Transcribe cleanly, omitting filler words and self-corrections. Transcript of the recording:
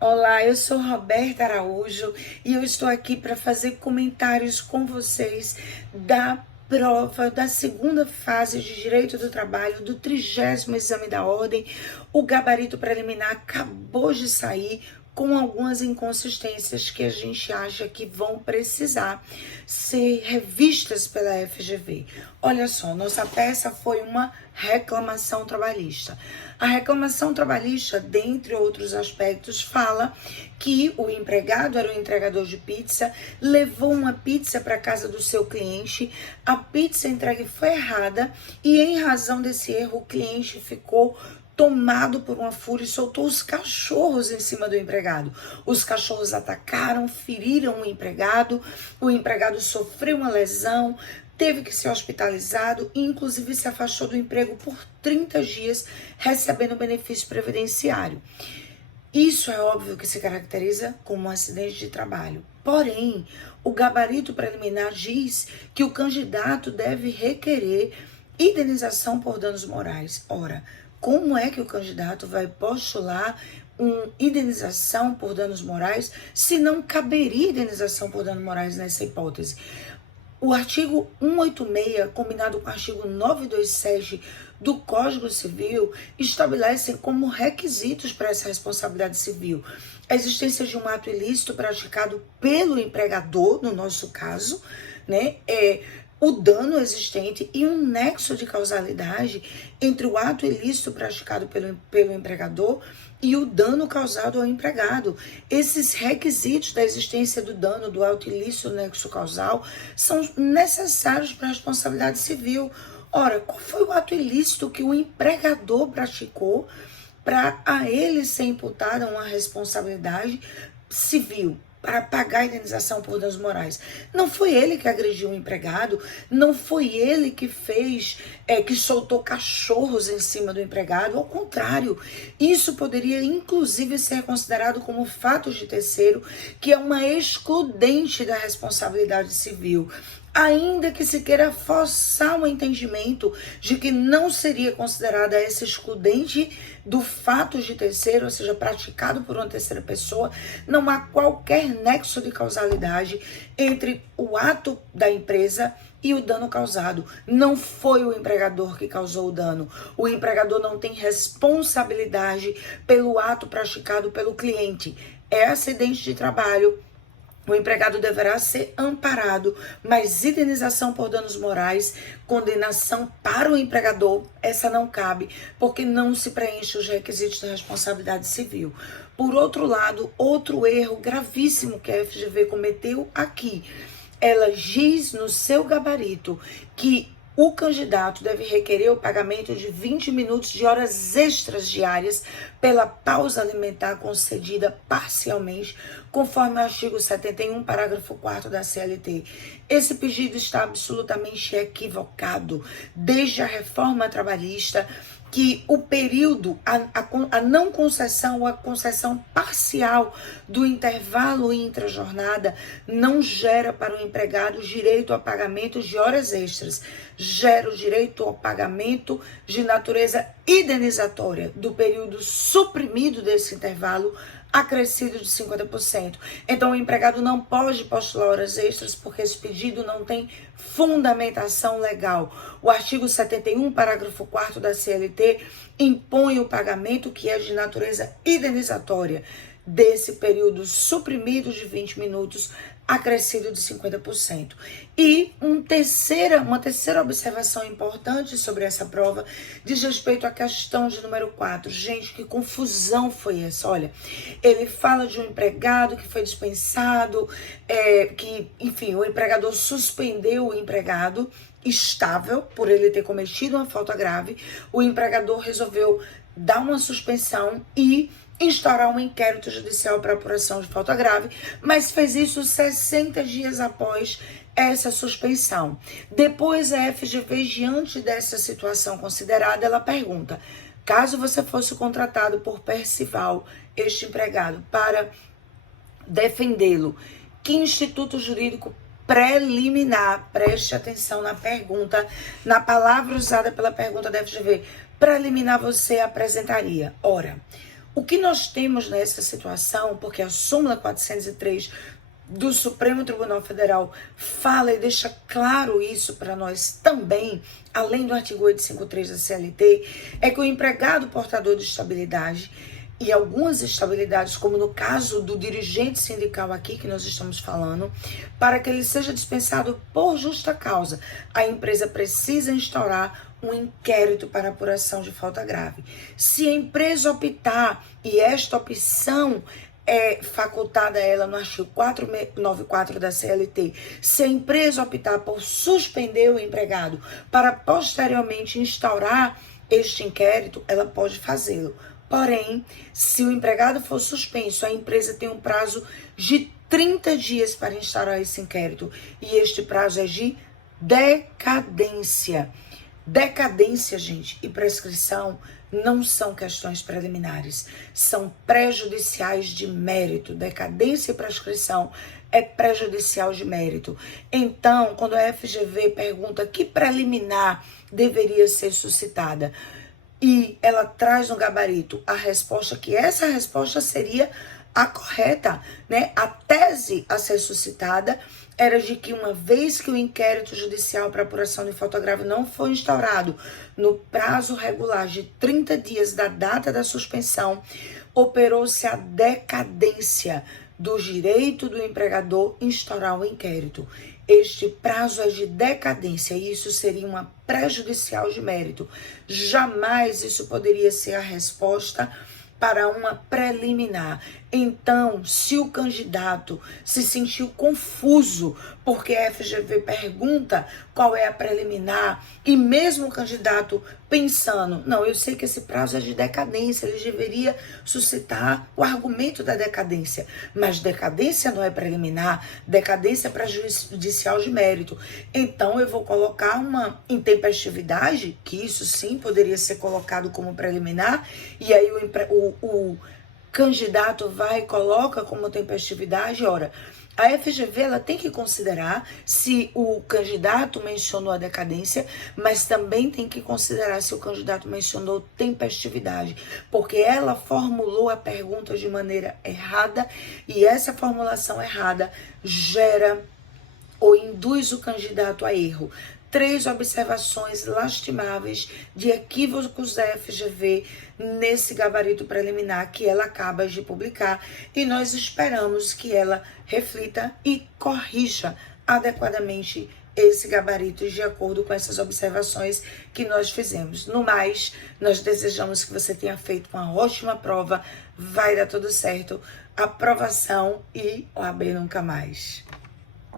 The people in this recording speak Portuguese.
Olá, eu sou Roberta Araújo e eu estou aqui para fazer comentários com vocês da prova da segunda fase de Direito do Trabalho do 30º Exame da Ordem. O gabarito preliminar acabou de sair com algumas inconsistências que a gente acha que vão precisar ser revistas pela FGV. Olha só, nossa peça foi uma reclamação trabalhista. A reclamação trabalhista, dentre outros aspectos, fala que o empregado era o entregador de pizza, levou uma pizza para casa do seu cliente, a pizza entregue foi errada e, em razão desse erro, o cliente ficou tomado por uma fúria e soltou os cachorros em cima do empregado. Os cachorros atacaram, feriram o empregado sofreu uma lesão, teve que ser hospitalizado e inclusive se afastou do emprego por 30 dias, recebendo benefício previdenciário. Isso é óbvio que se caracteriza como um acidente de trabalho. Porém, o gabarito preliminar diz que o candidato deve requerer indenização por danos morais. Ora, como é que o candidato vai postular uma indenização por danos morais se não caberia indenização por danos morais nessa hipótese? O artigo 186, combinado com o artigo 927 do Código Civil, estabelecem como requisitos para essa responsabilidade civil a existência de um ato ilícito praticado pelo empregador, no nosso caso, né? O dano existente e um nexo de causalidade entre o ato ilícito praticado pelo empregador e o dano causado ao empregado. Esses requisitos da existência do dano, do ato ilícito, do nexo causal, são necessários para a responsabilidade civil. Ora, qual foi o ato ilícito que o empregador praticou para a ele ser imputada uma responsabilidade civil? Para pagar a indenização por danos morais. Não foi ele que agrediu o empregado, não foi ele que fez, que soltou cachorros em cima do empregado, ao contrário, isso poderia inclusive ser considerado como fato de terceiro, que é uma excludente da responsabilidade civil. Ainda que se queira forçar o entendimento de que não seria considerada essa excludente do fato de terceiro, ou seja, praticado por uma terceira pessoa, não há qualquer nexo de causalidade entre o ato da empresa e o dano causado. Não foi o empregador que causou o dano. O empregador não tem responsabilidade pelo ato praticado pelo cliente. É acidente de trabalho. O empregado deverá ser amparado, mas indenização por danos morais, condenação para o empregador, essa não cabe, porque não se preenche os requisitos da responsabilidade civil. Por outro lado, outro erro gravíssimo que a FGV cometeu aqui, ela diz no seu gabarito que o candidato deve requerer o pagamento de 20 minutos de horas extras diárias pela pausa alimentar concedida parcialmente, conforme o artigo 71, parágrafo 4º da CLT. Esse pedido está absolutamente equivocado. Desde a reforma trabalhista, que o período, a não concessão ou a concessão parcial do intervalo intrajornada não gera para o empregado direito a pagamento de horas extras, gera o direito ao pagamento de natureza indenizatória do período suprimido desse intervalo, acrescido de 50%. Então, o empregado não pode postular horas extras porque esse pedido não tem fundamentação legal. O artigo 71, parágrafo 4º da CLT, impõe o pagamento que é de natureza indenizatória desse período suprimido de 20 minutos, acrescido de 50%. E uma terceira observação importante sobre essa prova diz respeito à questão de número 4. Gente, que confusão foi essa? Olha, ele fala de um empregado que foi dispensado, o empregador suspendeu o empregado estável por ele ter cometido uma falta grave. O empregador resolveu dar uma suspensão e instaurar um inquérito judicial para apuração de falta grave, mas fez isso 60 dias após essa suspensão. Depois a FGV, diante dessa situação considerada, ela pergunta: caso você fosse contratado por Percival, este empregado, para defendê-lo, que instituto jurídico preliminar, preste atenção na pergunta, na palavra usada pela pergunta da FGV, preliminar você apresentaria? Ora, O que nós temos nessa situação, porque a súmula 403 do Supremo Tribunal Federal fala e deixa claro isso para nós também, além do artigo 853 da CLT, é que o empregado portador de estabilidade e algumas estabilidades, como no caso do dirigente sindical aqui que nós estamos falando, para que ele seja dispensado por justa causa, a empresa precisa instaurar um inquérito para apuração de falta grave. Se a empresa optar, e esta opção é facultada a ela no artigo 494 da CLT, se a empresa optar por suspender o empregado para posteriormente instaurar este inquérito, ela pode fazê-lo. Porém, se o empregado for suspenso, a empresa tem um prazo de 30 dias para instaurar esse inquérito. E este prazo é de decadência. Decadência, gente, e prescrição não são questões preliminares, são prejudiciais de mérito. Decadência e prescrição é prejudicial de mérito. Então, quando a FGV pergunta que preliminar deveria ser suscitada, e ela traz no gabarito a resposta, que essa resposta seria a correta, né? A tese a ser suscitada era de que uma vez que o inquérito judicial para apuração de falta grave não foi instaurado no prazo regular de 30 dias da data da suspensão, operou-se a decadência do direito do empregador instaurar o inquérito. Este prazo é de decadência e isso seria uma prejudicial de mérito. Jamais isso poderia ser a resposta para uma preliminar. Então, se o candidato se sentiu confuso porque a FGV pergunta qual é a preliminar, e mesmo o candidato pensando, não, eu sei que esse prazo é de decadência, ele deveria suscitar o argumento da decadência, mas decadência não é preliminar, decadência é prejudicial de mérito. Então, eu vou colocar uma intempestividade, que isso sim poderia ser colocado como preliminar, e aí o candidato vai e coloca como tempestividade. Ora, a FGV ela tem que considerar se o candidato mencionou a decadência, mas também tem que considerar se o candidato mencionou tempestividade, porque ela formulou a pergunta de maneira errada e essa formulação errada gera ou induz o candidato a erro. 3 observações lastimáveis de equívocos da FGV nesse gabarito preliminar que ela acaba de publicar, e nós esperamos que ela reflita e corrija adequadamente esse gabarito de acordo com essas observações que nós fizemos. No mais, nós desejamos que você tenha feito uma ótima prova, vai dar tudo certo, aprovação e OAB nunca mais.